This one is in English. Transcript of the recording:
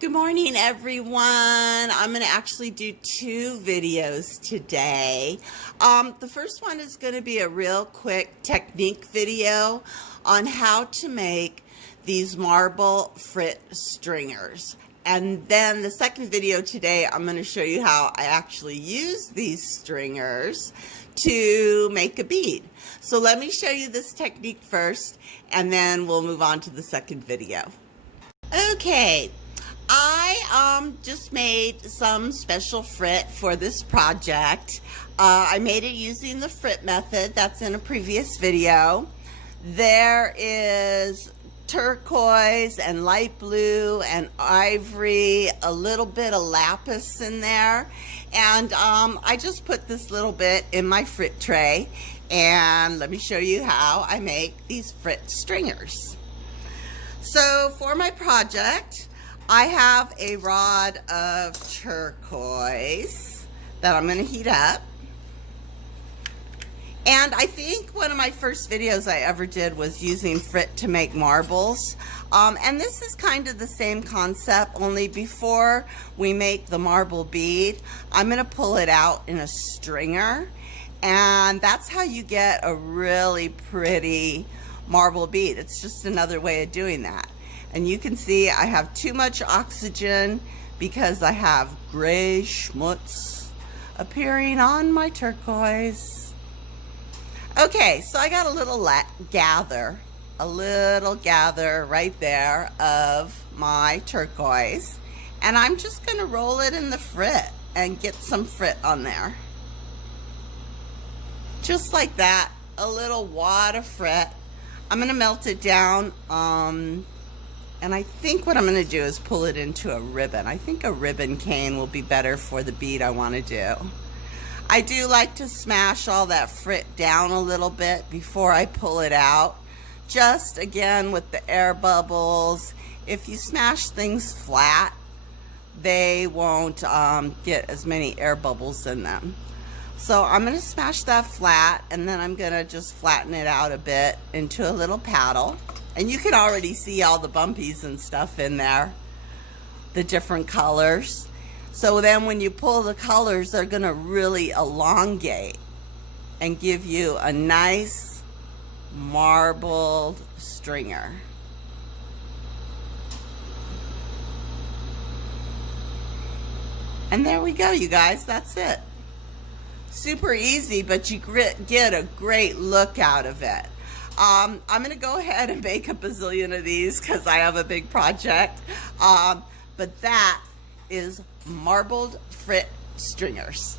Good morning, everyone. I'm going to actually do two videos today. The first one is going to be a real quick technique video on how to make these marble frit stringers. And then the second video today, I'm going to show you how I actually use these stringers to make a bead. So let me show you this technique first, and then we'll move on to the second video. Okay. I just made some special frit for this project. I made it using the frit method that's in a previous video. There is turquoise and light blue and ivory, a little bit of lapis in there. And I just put this little bit in my frit tray. And let me show you how I make these frit stringers. So for my project, I have a rod of turquoise that I'm going to heat up. And I think one of my first videos I ever did was using frit to make marbles. And this is kind of the same concept, only before we make the marble bead, I'm going to pull it out in a stringer. And that's how you get a really pretty marble bead. It's just another way of doing that. And you can see I have too much oxygen because I have gray schmutz appearing on my turquoise. Okay, so I got a little gather right there of my turquoise. And I'm just going to roll it in the frit and get some frit on there. Just like that, a little wad of frit. I'm going to melt it down. And I think what I'm going to do is pull it into a ribbon. I think a ribbon cane will be better for the bead I want to do. I do like to smash all that frit down a little bit before I pull it out. Just again with the air bubbles. If you smash things flat, they won't get as many air bubbles in them. So I'm going to smash that flat, and then I'm going to just flatten it out a bit into a little paddle. And you can already see all the bumpies and stuff in there, the different colors. So then when you pull the colors, they're going to really elongate and give you a nice marbled stringer. And there we go, you guys. That's it. Super easy, but you get a great look out of it. I'm going to go ahead and make a bazillion of these because I have a big project. But that is marbled frit stringers.